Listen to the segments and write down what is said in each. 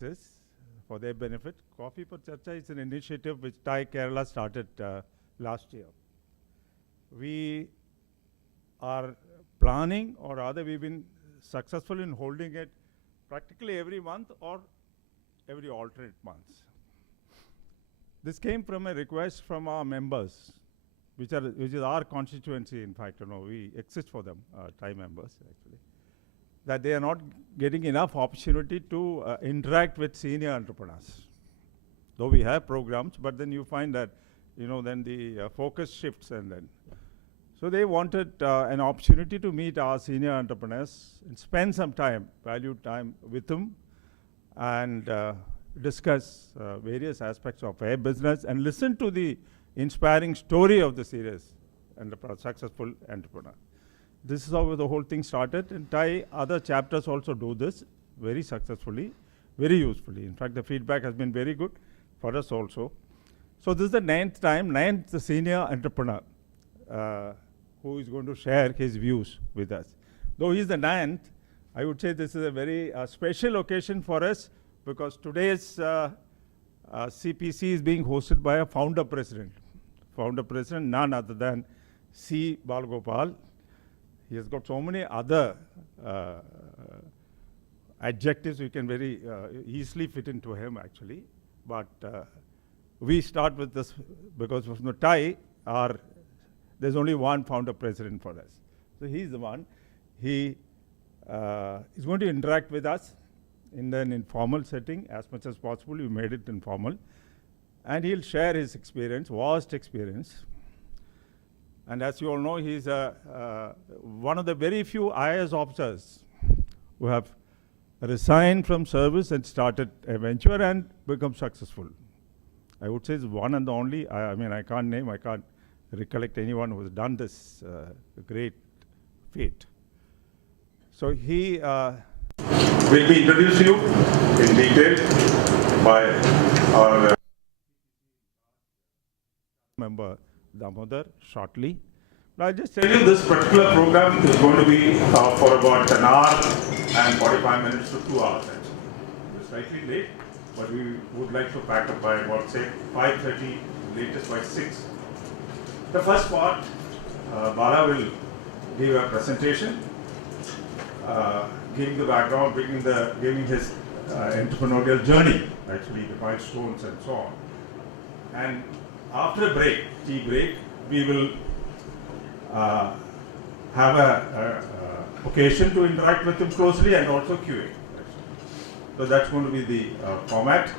this for their benefit. Coffee for Charcha is an initiative which Thai Kerala started last year. We are planning, or rather we've been successful in holding it practically every month or every alternate months. This came from a request from our members, which is our constituency. In fact, we exist for them, Thai members actually, that they are not getting enough opportunity to interact with senior entrepreneurs. Though we have programs, but then you find that, then the focus shifts and then. So they wanted an opportunity to meet our senior entrepreneurs and spend some time, valued time with them, and discuss various aspects of their business and listen to the inspiring story of the serious and successful entrepreneur. This is how the whole thing started. In Thai, other chapters also do this very successfully, very usefully. In fact, the feedback has been very good for us also. So this is the ninth senior entrepreneur who is going to share his views with us. Though he's the ninth, I would say this is a very special occasion for us, because today's CPC is being hosted by a founder president. Founder president, none other than C.Balagopal. He has got so many other adjectives we can very easily fit into him actually. But we start with this because from the Thai, there's only one founder president for us. So he's the one. He is going to interact with us in an informal setting as much as possible. We made it informal. And he'll share his experience, vast experience. And as you all know, he's one of the very few IAS officers who have resigned from service and started a venture and become successful. I would say it's one and the only. I can't recollect anyone who has done this great feat. So he will be introduced to you in detail by our member Damodar shortly. But I'll just tell you this particular program is going to be for about an hour and 45 minutes to 2 hours actually. It's slightly late, but we would like to pack up by about say 5:30, latest by 6. The first part, Bala will give a presentation, giving the background, giving his entrepreneurial journey, actually the milestones and so on. And after a break, tea break, we will have a occasion to interact with him closely and also QA. So that's going to be the format.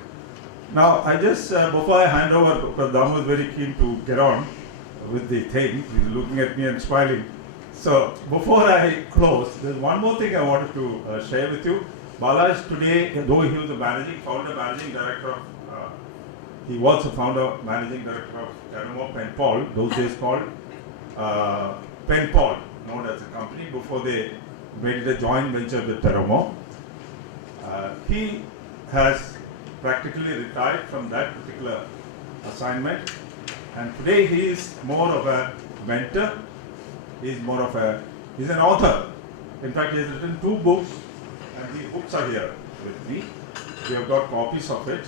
Now, I just, before I hand over, because Damu is very keen to get on with the thing, he's looking at me and smiling. So before I close, there's one more thing I wanted to share with you. Bala is today, though he was founder managing director of, he was a founder managing director of Teramo Penpal, those days called Penpal, known as a company, before they made it a joint venture with Teramo. He has practically retired from that particular assignment, and today he is more of a mentor. He's an author. In fact, he has written 2 books, and the books are here with me. We have got copies of it.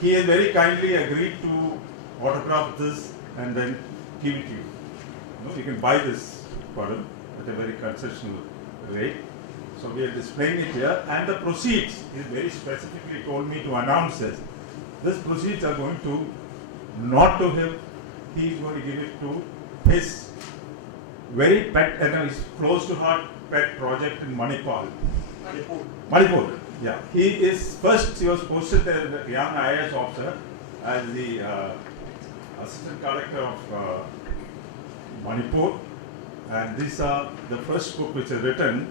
He has very kindly agreed to autograph this and then give it to you. You can buy this for him at a very concessional rate. So we are displaying it here, and the proceeds, he very specifically told me to announce this. These proceeds are going to, not to him, he is going to give it to his very pet, his close to heart pet project in Manipur. Yeah. He was posted as a young IAS officer as the assistant collector of Manipur. And these are the first book which is written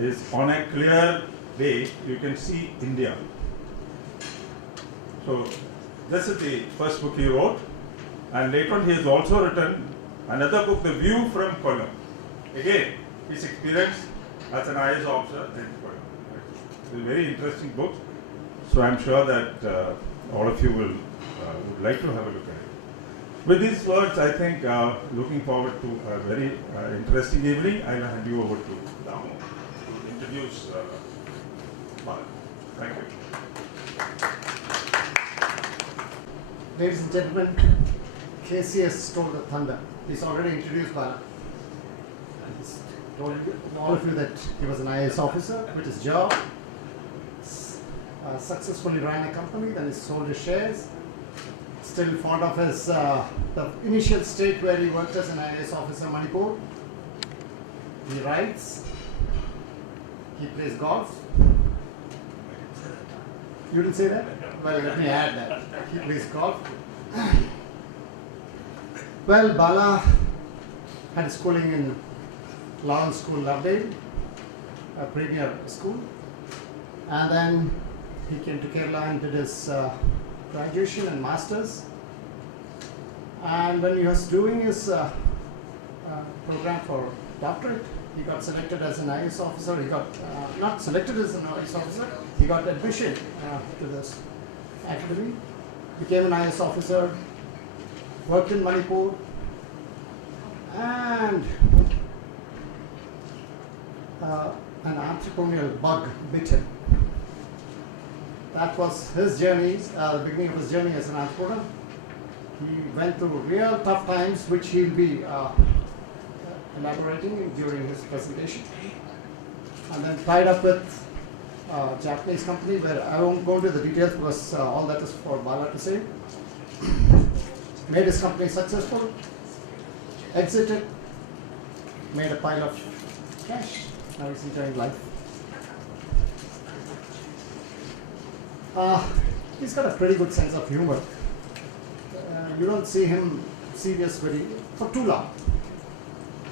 is On a Clear Day, You Can See India. So this is the first book he wrote. And later on he has also written another book, The View from Kollam. Again, his experience as an IAS officer in Kollam. It's a very interesting book. So I'm sure that all of you would like to have a look at it. With these words, I think looking forward to a very interesting evening. I'll hand you over to Damu to introduce Bala. Thank you. Ladies and gentlemen, KC has stole the thunder. He's already introduced Bala. He's told all of you that he was an IAS officer, quit his job, successfully ran a company, then he sold his shares. Still fond of his the initial state where he worked as an IAS officer, Manipur. He writes. He plays golf. You didn't say that? Well, let me add that. He plays golf. Well, Bala had schooling in Lawrence School, Lovedale, a premier school. And then he came to Kerala and did his graduation and masters. And when he was doing his program for doctorate, he got selected as an IAS officer. He got not selected as an IAS officer. He got admission to this academy. Became an IAS officer. Worked in Manipur. And an entrepreneurial bug bit him. That was his journey, the beginning of his journey as an entrepreneur. He went through real tough times, which he'll be elaborating during his presentation. And then tied up with a Japanese company where I won't go into the details because all that is for Bala to say. Made his company successful, exited, made a pile of cash. Now he's enjoying life. He's got a pretty good sense of humor. You don't see him serious for too long.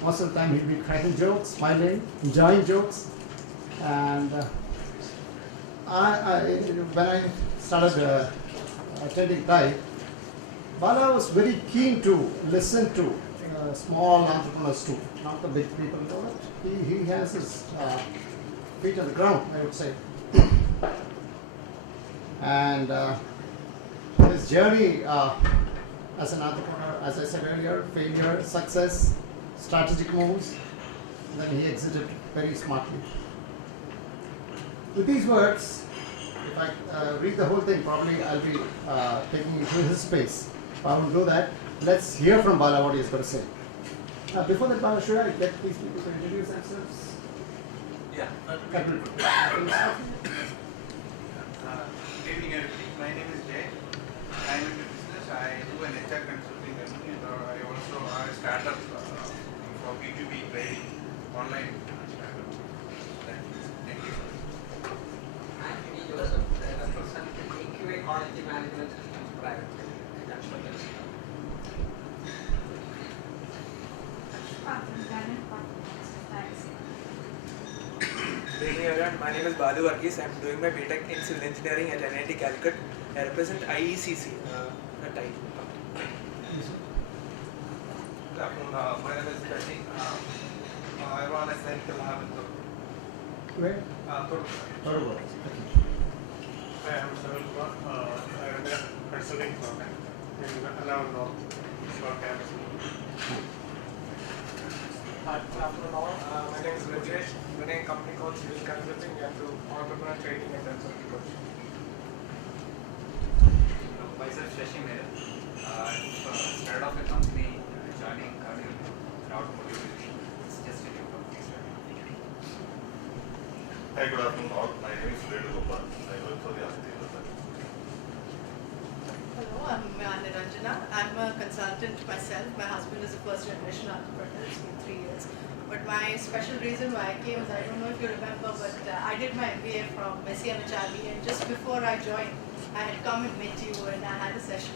Most of the time he'll be cracking jokes, smiling, enjoying jokes. And when I started attending TIE, Bala was very keen to listen to small entrepreneurs too, not the big people. He has his feet on the ground, I would say. And his journey as an entrepreneur, as I said earlier, failure, success, strategic moves, then he exited very smartly. With these words, if I read the whole thing, probably I'll be taking you through his space. If I won't do that, let's hear from Bala what he has got to say. Before that, Bala, should I get these people to introduce themselves? Yeah. Okay. Good evening, everybody. My name is Jay. I am in the business. I do an HR consulting company, and I also are a startup for B2B trading online startup. Thank you. I'm P. Joseph, a person in QA Quality Management Systems Private Limited. Good evening everyone, my name is Balu Varghese. I am doing my BTech in Civil Engineering at NIT Calicut. I represent IECC, a TIE company. Good afternoon. My name is Betty. I run a clinical lab in Where? Toruva. I am Sanil Kumar. I run a consulting firm in Annavar North, campus. Good afternoon all. My name is Rajesh. I'm running a company called Civil Consulting and do entrepreneur training and consulting coaching. Myself Shashi Meher. Started off a company joining in automotive industry. It's just a new company starting. Hi, good afternoon all. My name is Pe Charcha. I work for the Asati. Hello, I'm Niranjana. I'm a consultant myself. My husband is a first generation entrepreneur. It's been 3 years. But my special reason why I came is, I don't know if you remember, but I did my MBA from Messi and Charlie, and just before I joined, I had come and met you and I had a session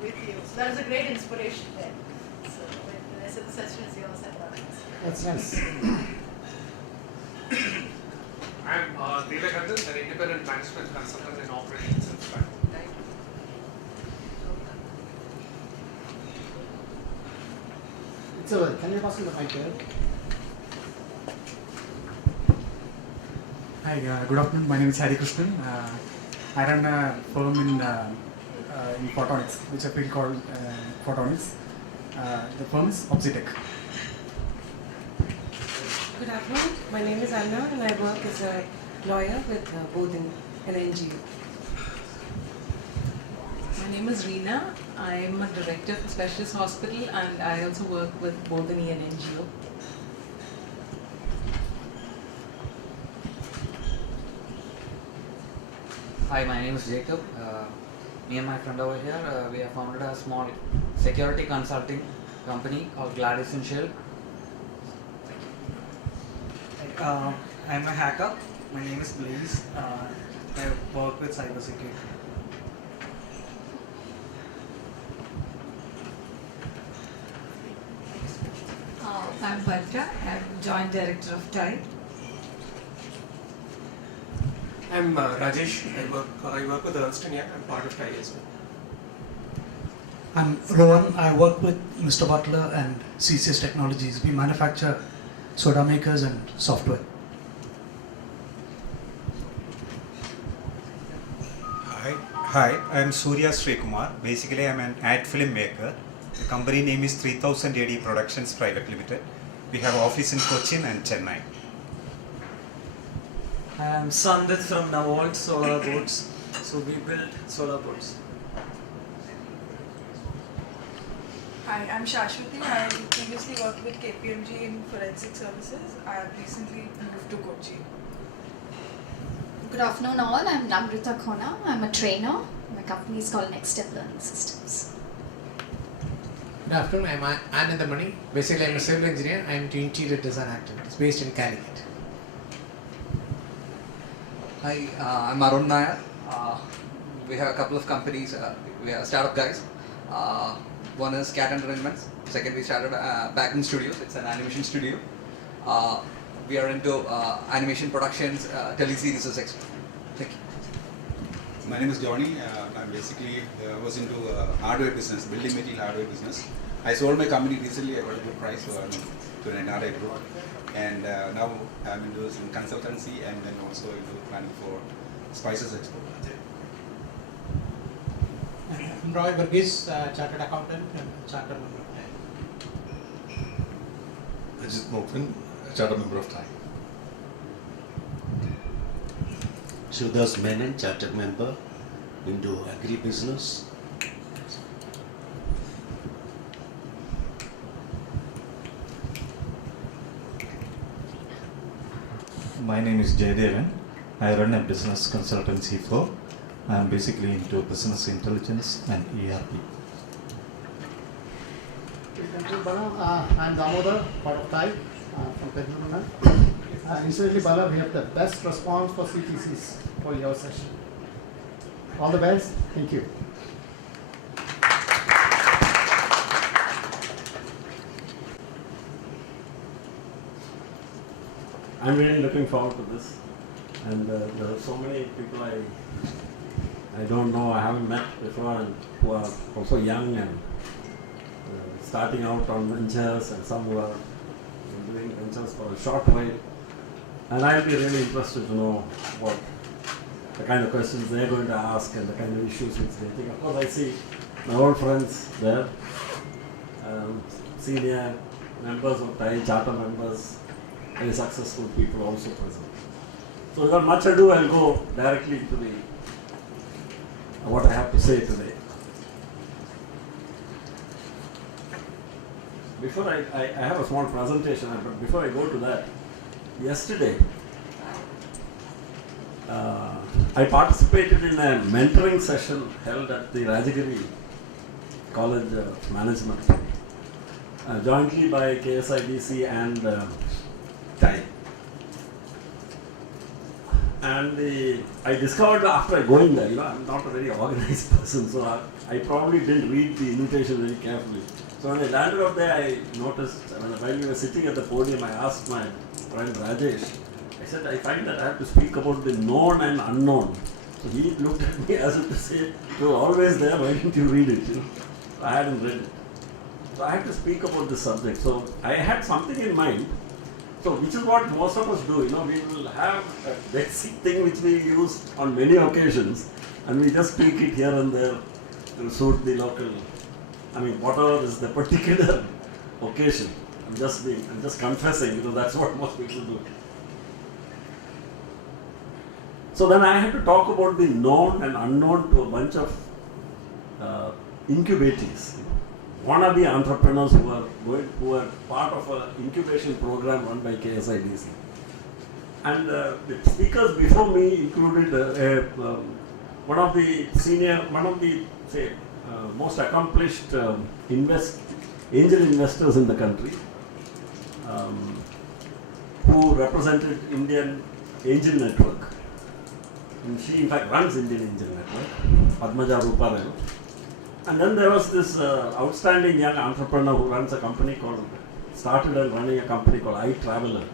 with you. So that was a great inspiration there. So when I said the session is yours, I thought it was. That's nice. I'm Neelakandan, an independent management consultant in operations and strategy. It's over. Can you pass me the mic there? Hi, good afternoon. My name is Hari Krishnan. I run a firm in photonics, which is a field called photonics. The firm is Opsitech. Good afternoon. My name is Anna and I work as a lawyer with both in an NGO. My name is Reena. I am a director of Specialist Hospital and I also work with both an NGO. Hi, my name is Jacob. Me and my friend over here, we have founded a small security consulting company called Gladys and Shield. I'm a hacker. My name is Blaze. I work with cybersecurity. I'm Bhatta. I'm Joint Director of TIE. I'm Rajesh. I work with Ernst & Young. I'm part of TIE as well. I'm Rohan. I work with Mr. Butler and CCS Technologies. We manufacture soda makers and software. Hi, I'm Surya Srikumar. Basically, I'm an ad film maker. The company name is 3000 AD Productions Private Limited. We have office in Cochin and Chennai. I'm Sandit from Navolt Solar Boats. So we build solar boats. Hi, I'm Shashwati. I previously worked with KPMG in forensic services. I have recently moved to Kochi. Good afternoon all, I'm Namrita Khona. I'm a trainer. My company is called Next Step Learning Systems. Good afternoon, I'm Anandamani. Basically, I'm a civil engineer. I'm into interior design activities based in Calicut. Hi, I'm Arun Nair. We have a couple of companies. We are startup guys. One is Cat Entertainments. Second, we started Backend Studios. It's an animation studio. We are into animation productions, teleseries, etc. Thank you. My name is Johnny. I basically was into hardware business, building material hardware business. I sold my company recently. I got a good price, so I'm to an NRI group. And now I'm into some consultancy and then also into planning for Spices Expo. I'm Roy Burgess, Chartered Accountant and Chartered Member of TIE. Ajit Mokran, Chartered Member of TIE. Shivdas Menon, Chartered Member, into agribusiness. My name is Jaydevan. I run a business consultancy firm. I am basically into business intelligence and ERP. Thank you, Bala. I'm Damodar, part of TIE from Pedruna. Incidentally, Bala, we have the best response for CTCs for your session. All the best. Thank you. I'm really looking forward to this, and there are so many people I don't know, I haven't met before, and who are also young and starting out on ventures, and some who are doing ventures for a short while. And I'll be really interested to know what the kind of questions they're going to ask and the kind of issues which they think. Of course, I see my old friends there, senior members of TIE, charter members, very successful people also present. So without much ado, I'll go directly to what I have to say today. Before I have a small presentation, but before I go to that, yesterday I participated in a mentoring session held at the Rajagiri College of Management, jointly by KSIDC and TIE. And I discovered after going there, I'm not a very organized person, so I probably didn't read the invitation very carefully. So when I landed up there, I noticed, while we were sitting at the podium, I asked my friend Rajesh, I said, I find that I have to speak about the known and unknown. So he looked at me as if to say, you were always there, why didn't you read it? I hadn't read it. So I had to speak about this subject. So I had something in mind. So which is what most of us do, we will have a basic thing which we use on many occasions, and we just tweak it here and there to suit the local, whatever is the particular occasion. I'm just confessing, that's what most people do. So then I had to talk about the known and unknown to a bunch of incubatees, wannabe entrepreneurs who are part of an incubation program run by KSIDC. And the speakers before me included one of the most accomplished angel investors in the country, who represented Indian Angel Network. And she in fact runs Indian Angel Network, Padmaja Ruparel. And then there was this outstanding young entrepreneur who runs a company started and running a company called iTraveler,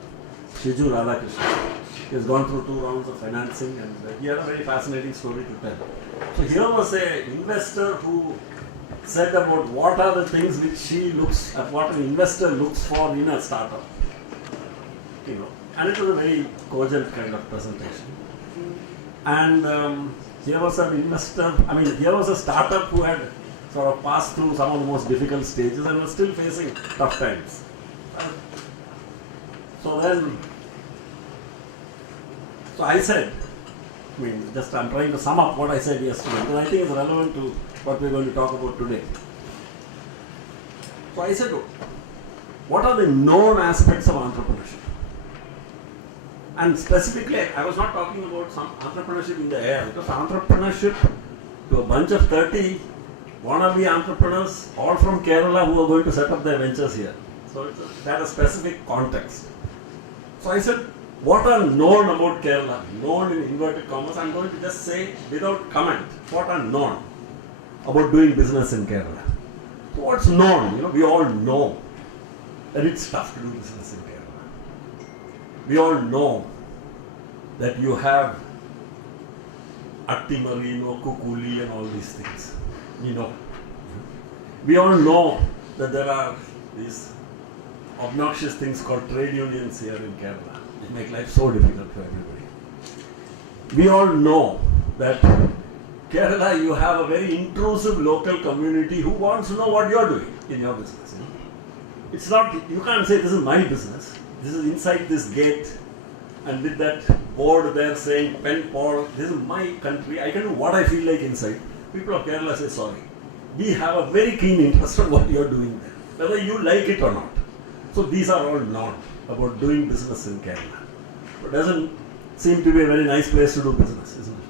Shiju Radhakrishnan. He has gone through 2 rounds of financing, and he had a very fascinating story to tell. So here was an investor who said about what are the things which what an investor looks for in a startup. And it was a very cogent kind of presentation. And here was an investor, here was a startup who had sort of passed through some of the most difficult stages and was still facing tough times. So I said, I'm trying to sum up what I said yesterday, because I think it's relevant to what we're going to talk about today. So I said, what are the known aspects of entrepreneurship? And specifically, I was not talking about some entrepreneurship in the air, because entrepreneurship to a bunch of 30 wannabe entrepreneurs, all from Kerala, who are going to set up their ventures here. So that is a specific context. So I said, what are known about Kerala? Known in inverted commas. I'm going to just say without comment, what are known about doing business in Kerala? So what's known? We all know that it's tough to do business in Kerala. We all know that you have Atti Marino, Kukuli and all these things. We know. We all know that there are these obnoxious things called trade unions here in Kerala. They make life so difficult for everybody. We all know that Kerala, you have a very intrusive local community who wants to know what you're doing in your business. It's not, you can't say this is my business. This is inside this gate, and with that board there saying Pen Paul, this is my country, I can do what I feel like inside. People of Kerala say sorry. We have a very keen interest in what you are doing there, whether you like it or not. So these are all known about doing business in Kerala. But it doesn't seem to be a very nice place to do business, isn't it?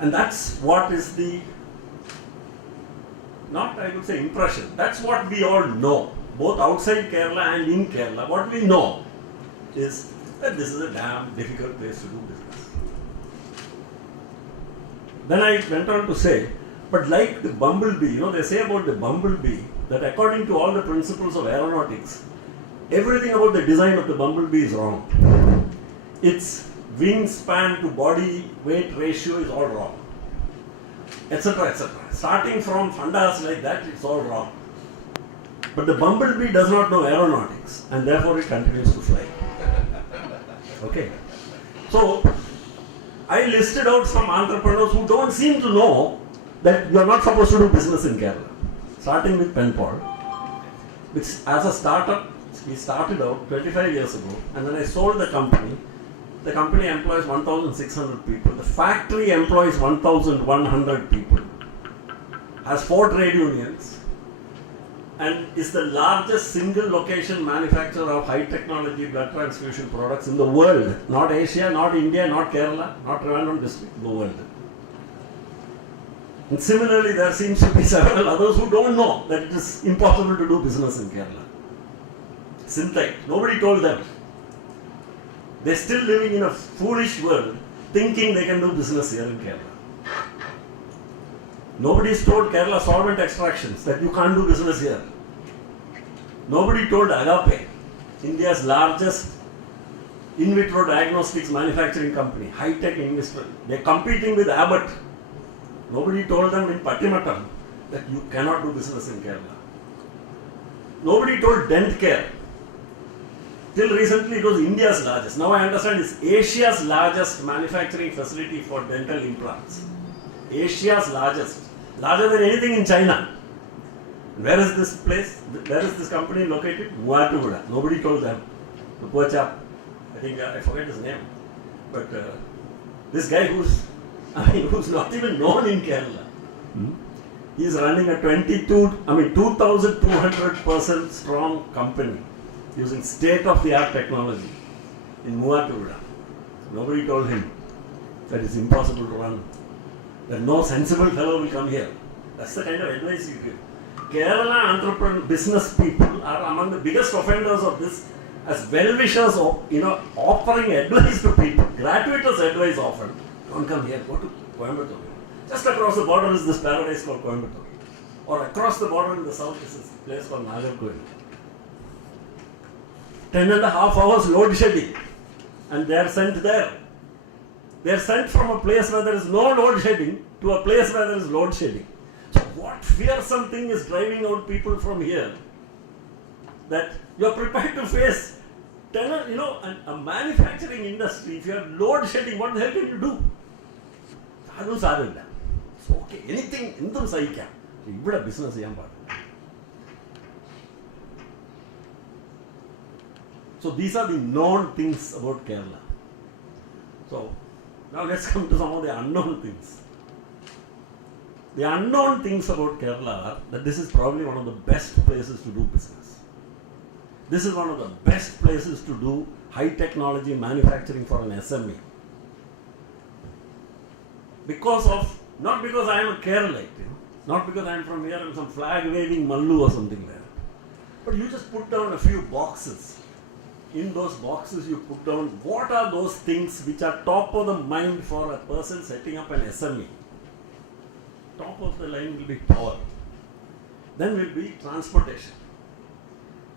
And that's what is the, not I would say impression, that's what we all know. Both outside Kerala and in Kerala, what we know is that this is a damn difficult place to do business. Then I went on to say, but like the bumblebee, they say about the bumblebee that according to all the principles of aeronautics, everything about the design of the bumblebee is wrong. Its wingspan to body weight ratio is all wrong, etc., etc. Starting from fundas like that, it's all wrong. But the bumblebee does not know aeronautics, and therefore it continues to fly. Okay. So, I listed out some entrepreneurs who don't seem to know that you are not supposed to do business in Kerala. Starting with Pen Paul, which as a startup, we started out 25 years ago, and when I sold the company employs 1,600 people. The factory employs 1,100 people, has 4 trade unions, and is the largest single location manufacturer of high technology blood transfusion products in the world. Not Asia, not India, not Kerala, not Trivandrum district, the world. And similarly, there seems to be several others who don't know that it is impossible to do business in Kerala. Synthite, nobody told them. They're still living in a foolish world, thinking they can do business here in Kerala. Nobody's told Kerala Solvent Extractions that you can't do business here. Nobody told Agape, India's largest in vitro diagnostics manufacturing company, high-tech investment. They're competing with Abbott. Nobody told them in Pattimattam that you cannot do business in Kerala. Nobody told Dent Care. Till recently it was India's largest. Now I understand it's Asia's largest manufacturing facility for dental implants. Asia's largest. Larger than anything in China. Where is this place? Where is this company located? Muattupuda. Nobody told them. The poor chap, I think I forget his name, but This guy who's not even known in Kerala. He is running a 2,200 person strong company using state-of-the-art technology in Muattura. Nobody told him that it's impossible to run, that no sensible fellow will come here. That's the kind of advice you give. Kerala entrepreneur business people are among the biggest offenders of this, as well-wishers of, offering advice to people, gratuitous advice often. Don't come here, go to Coimbatore. Just across the border is this paradise called Coimbatore. Or across the border in the south is this place called Nagarkoil. 10.5 hours load shedding, and they are sent there. They are sent from a place where there is no load shedding to a place where there is load shedding. So what fearsome thing is driving out people from here? That you are prepared to face, a manufacturing industry. If you have load shedding, what the hell can you do? It's okay, anything, എന്തും സഹിക്കാം. ഇവിടെ business ചെയ്യാൻ പാടില്ല. So these are the known things about Kerala. So now let's come to some of the unknown things. The unknown things about Kerala are that this is probably one of the best places to do business. This is one of the best places to do high technology manufacturing for an SME. Not because I am a Keralite, not because I am from here and some flag waving Mallu or something like that. But you just put down a few boxes. In those boxes you put down what are those things which are top of the mind for a person setting up an SME. Top of the line will be power. Then will be transportation.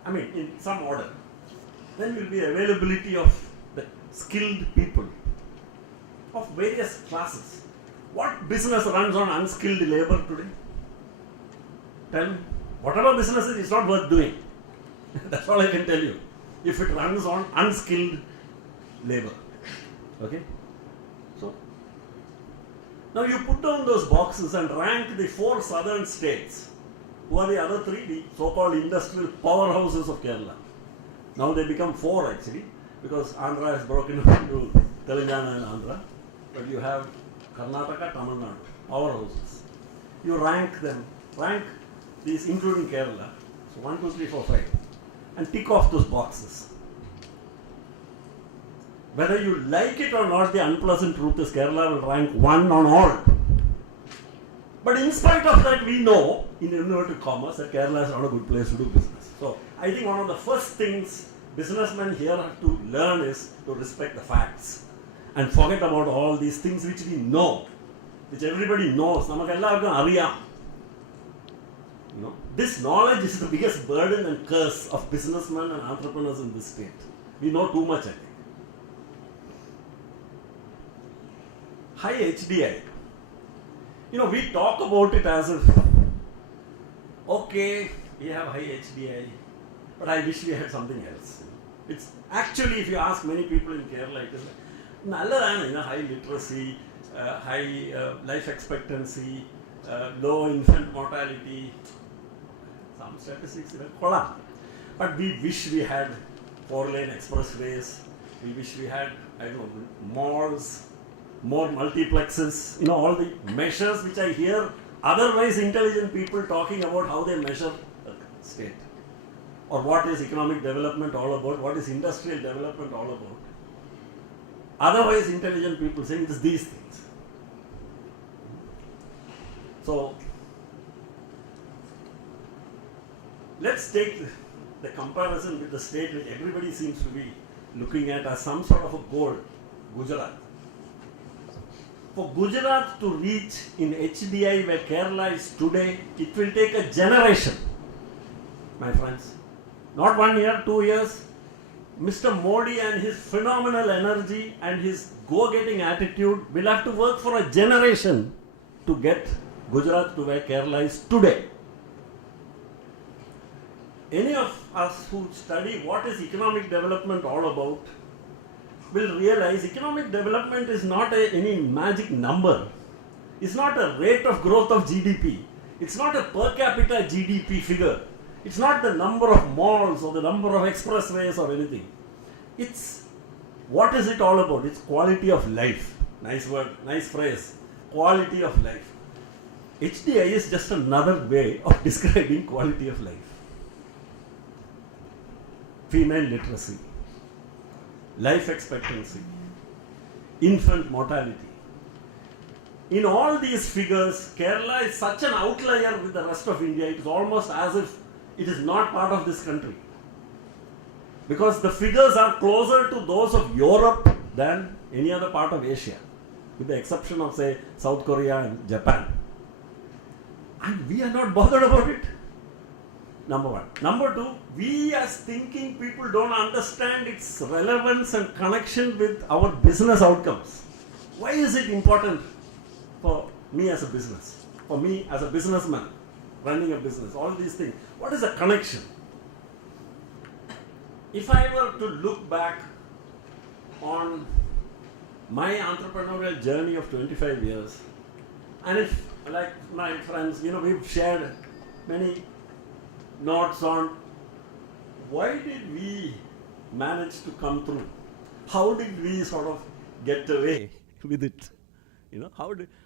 In some order. Then will be availability of the skilled people of various classes. What business runs on unskilled labor today? Tell me. Whatever business is, it's not worth doing. That's all I can tell you. If it runs on unskilled labor. Okay? So, now you put down those boxes and rank the 4 southern states. Who are the other 3? The so-called industrial powerhouses of Kerala. Now they become 4 actually, because Andhra has broken up into Telangana and Andhra. But you have Karnataka, Tamil Nadu, powerhouses. You rank them, rank these including Kerala. So 1, 2, 3, 4, 5. And tick off those boxes. Whether you like it or not, the unpleasant truth is Kerala will rank 1 on all. But in spite of that, we know, in innovative commerce, that Kerala is not a good place to do business. So I think one of the first things businessmen here have to learn is to respect the facts and forget about all these things which we know, which everybody knows. This knowledge is the biggest burden and curse of businessmen and entrepreneurs in this state. We know too much, I think. High HDI. We talk about it as if, okay, we have high HDI, but I wish we had something else. It's actually, if you ask many people in Kerala, it is high literacy, high life expectancy, low infant mortality. Some statistics are kola. But we wish we had 4-lane expressways. We wish we had, malls, more multiplexes. All the measures which I hear otherwise intelligent people talking about how they measure a state. Or what is economic development all about, what is industrial development all about. Otherwise intelligent people saying it is these things. So, let's take the comparison with the state which everybody seems to be looking at as some sort of a goal, Gujarat. For Gujarat to reach in HDI where Kerala is today, it will take a generation, my friends. Not 1 year, 2 years. Mr. Modi and his phenomenal energy and his go-getting attitude will have to work for a generation to get Gujarat to where Kerala is today. Any of us who study what is economic development all about will realize economic development is not any magic number. It's not a rate of growth of GDP. It's not a per capita GDP figure. It's not the number of malls or the number of expressways or anything. It's what is it all about? It's quality of life. Nice word, nice phrase. Quality of life. HDI is just another way of describing quality of life. Female literacy, life expectancy, infant mortality. In all these figures, Kerala is such an outlier with the rest of India, it is almost as if it is not part of this country. Because the figures are closer to those of Europe than any other part of Asia, with the exception of, say, South Korea and Japan. And we are not bothered about it. Number one. Number two, we as thinking people don't understand its relevance and connection with our business outcomes. Why is it important for me as a business? For me as a businessman, running a business, all these things. What is the connection? If I were to look back on my entrepreneurial journey of 25 years, and if, like my friends, we've shared many notes on why did we manage to come through? How did we sort of get away with it?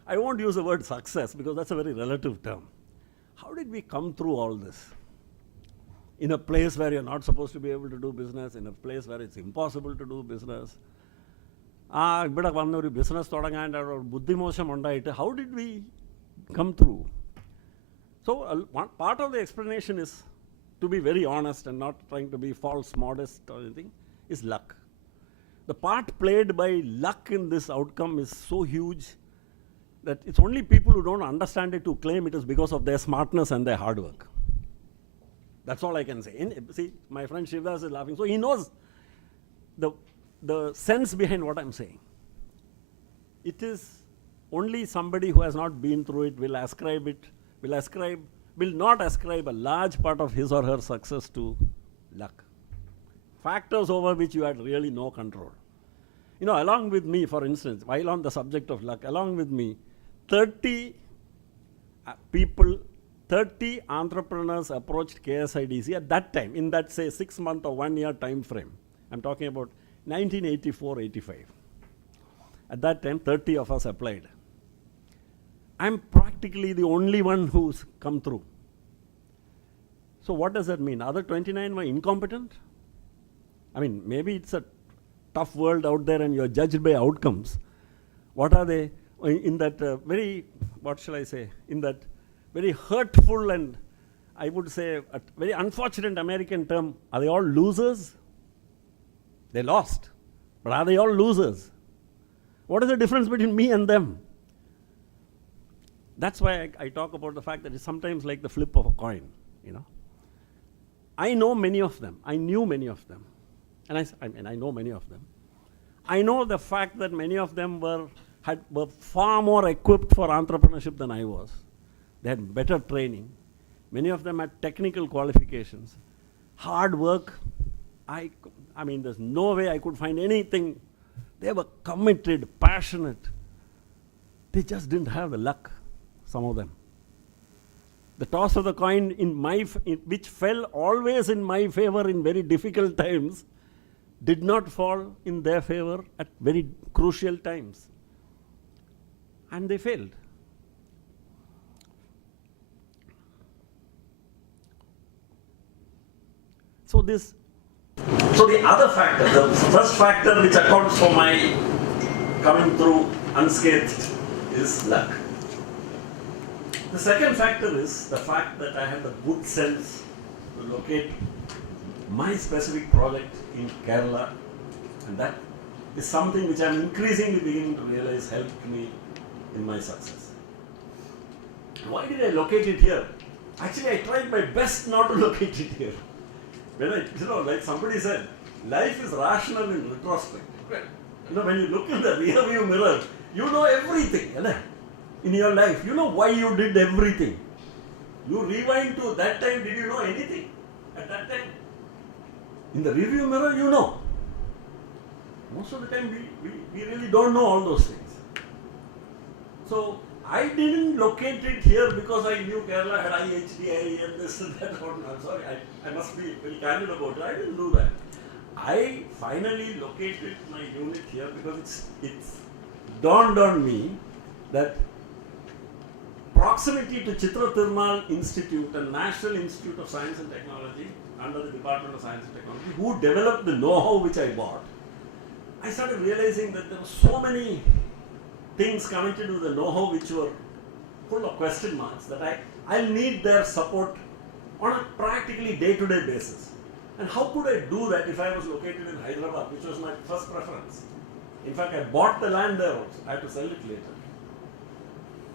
I won't use the word success because that's a very relative term. How did we come through all this? In a place where you're not supposed to be able to do business, in a place where it's impossible to do business. ഇവിടെ വന്ന ഒരു business തുടങ്ങാൻ ബുദ്ധിമോശം ഉണ്ടായിട്ട് how did we come through? So part of the explanation is, to be very honest and not trying to be false modest or anything, is luck. The part played by luck in this outcome is so huge that it's only people who don't understand it who claim it is because of their smartness and their hard work. That's all I can say. See, my friend Shivdas is laughing. So he knows the sense behind what I'm saying. It is only somebody who has not been through it will not ascribe a large part of his or her success to luck. Factors over which you had really no control. Along with me, for instance, while on the subject of luck, along with me, 30 entrepreneurs approached KSIDC at that time, in that, say, 6-month or 1-year time frame. I'm talking about 1984-85. At that time, 30 of us applied. I'm practically the only one who's come through. So what does that mean? Other 29 were incompetent? I mean, maybe it's a tough world out there and you're judged by outcomes. What are they? In that in that very hurtful and, I would say, a very unfortunate American term, are they all losers? They lost. But are they all losers? What is the difference between me and them? That's why I talk about the fact that it's sometimes like the flip of a coin, I know many of them. I knew many of them. And I know many of them. I know the fact that many of them were far more equipped for entrepreneurship than I was. They had better training. Many of them had technical qualifications. Hard work. I mean, there's no way I could find anything. They were committed, passionate. They just didn't have the luck, some of them. The toss of the coin which fell always in my favor in very difficult times did not fall in their favor at very crucial times. And they failed. So the other factor, the first factor which accounts for my coming through unscathed is luck. The second factor is the fact that I had the good sense to locate my specific project in Kerala, and that is something which I'm increasingly beginning to realize helped me in my success. Why did I locate it here? Actually, I tried my best not to locate it here. When like somebody said, life is rational in retrospect. When you look in the rear view mirror, you know everything in your life. You know why you did everything. You rewind to that time, did you know anything at that time? In the review mirror, you know. Most of the time, we really don't know all those things. So, I didn't locate it here because I knew Kerala had IHDI and this and that. I'm sorry, I must be very candid about it. I didn't do that. I finally located my unit here because it's dawned on me that proximity to Chitra Tirunal Institute and National Institute of Science and Technology under the Department of Science and Technology, who developed the know-how which I bought, I started realizing that there were so many things connected to the know-how which were full of question marks that I'll need their support on a practically day-to-day basis. And how could I do that if I was located in Hyderabad, which was my first preference? In fact, I bought the land there also. I had to sell it later.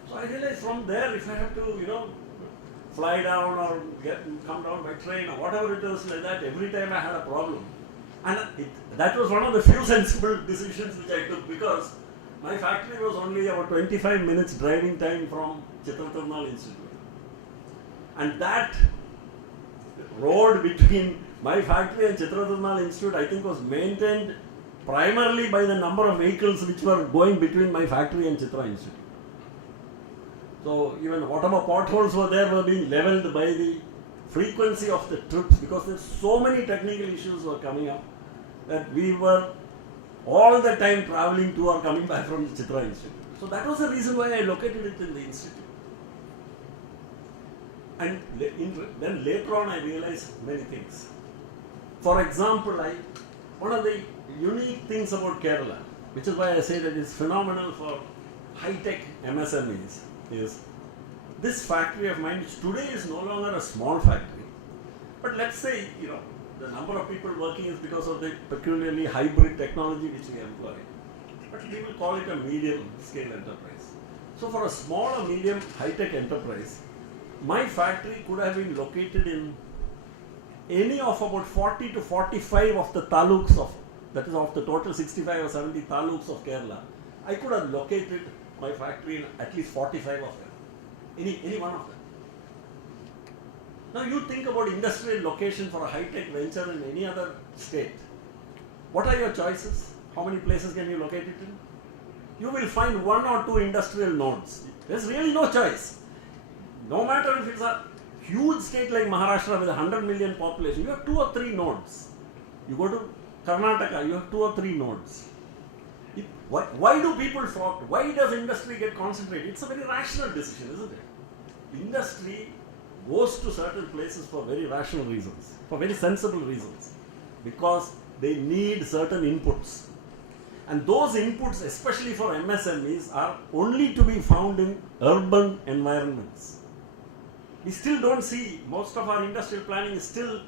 So I realized from there, if I have to, fly down or come down by train or whatever it was like that, every time I had a problem. And that was one of the few sensible decisions which I took, because my factory was only about 25 minutes driving time from Chitra Tirunal Institute. And that road between my factory and Chitra Tirunal Institute, I think, was maintained primarily by the number of vehicles which were going between my factory and Chitra Institute. So even whatever potholes were there were being leveled by the frequency of the trips, because there's so many technical issues were coming up that we were all the time traveling to or coming back from the Chitra Institute. So that was the reason why I located it in the institute. And then later on I realized many things. For example, one of the unique things about Kerala, which is why I say that it's phenomenal for high-tech MSMEs, is this factory of mine, which today is no longer a small factory, but let's say, the number of people working is because of the peculiarly hybrid technology which we employ. But we will call it a medium-scale enterprise. So for a small or medium high-tech enterprise, my factory could have been located in any of about 40 to 45 of the taluks that is of the total 65 or 70 taluks of Kerala. I could have located my factory in at least 45 of them. Any one of them. Now you think about industrial location for a high-tech venture in any other state. What are your choices? How many places can you locate it in? You will find one or two industrial nodes. There's really no choice. No matter if it's a huge state like Maharashtra with 100 million population, you have 2 or 3 nodes. You go to Karnataka, you have 2 or 3 nodes. Why do people flock? Why does industry get concentrated? It's a very rational decision, isn't it? Industry goes to certain places for very rational reasons, for very sensible reasons, because they need certain inputs. And those inputs, especially for MSMEs, are only to be found in urban environments. We still don't see, most of our industrial planning is still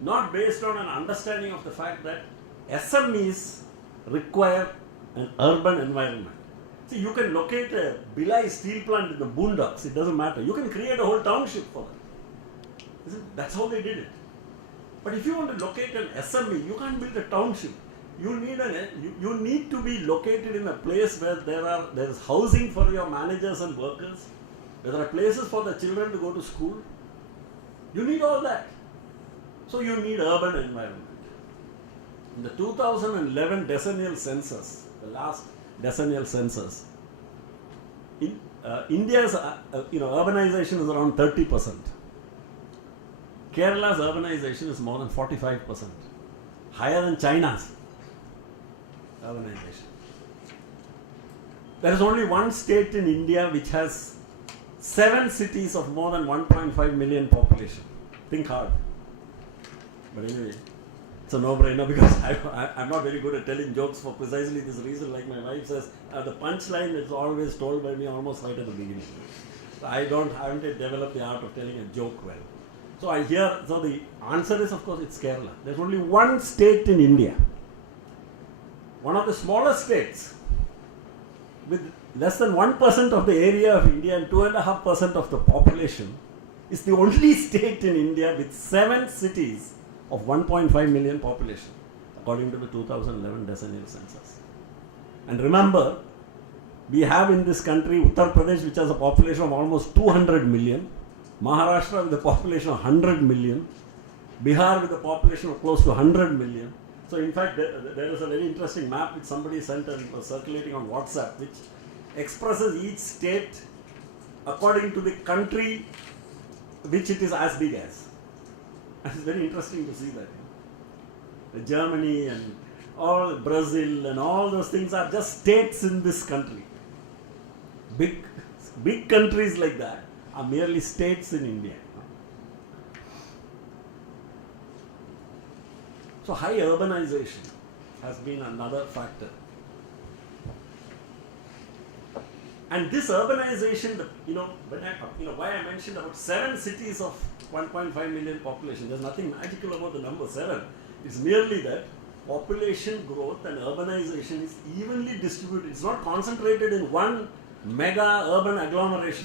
not based on an understanding of the fact that SMEs require an urban environment. See, you can locate a Bhilai steel plant in the boondocks, it doesn't matter. You can create a whole township for them. That's how they did it. But if you want to locate an SME, you can't build a township. You need to be located in a place where there is housing for your managers and workers, where there are places for the children to go to school. You need all that. So you need urban environment. In the 2011 decennial census, the last decennial census, India's urbanization is around 30%. Kerala's urbanization is more than 45%, higher than China's urbanization. There is only one state in India which has 7 cities of more than 1.5 million population. Think hard. But anyway, it's a no-brainer, because I'm not very good at telling jokes for precisely this reason. Like my wife says, the punchline is always told by me almost right at the beginning. So I haven't yet developed the art of telling a joke well. So the answer is, of course, it's Kerala. There's only one state in India, one of the smallest states, with less than 1% of the area of India and 2.5% of the population, is the only state in India with 7 cities of 1.5 million population, according to the 2011 decennial census. And remember, we have in this country Uttar Pradesh, which has a population of almost 200 million, Maharashtra with a population of 100 million, Bihar with a population of close to 100 million. So in fact, there is a very interesting map which somebody sent and was circulating on WhatsApp, which expresses each state according to the country which it is as big as. And it's very interesting to see that. Germany and all Brazil and all those things are just states in this country. big countries like that are merely states in India. So high urbanization has been another factor. And this urbanization, why I mentioned about 7 cities of 1.5 million population, there's nothing magical about the number 7. It's merely that population growth and urbanization is evenly distributed. It's not concentrated in one mega urban agglomeration.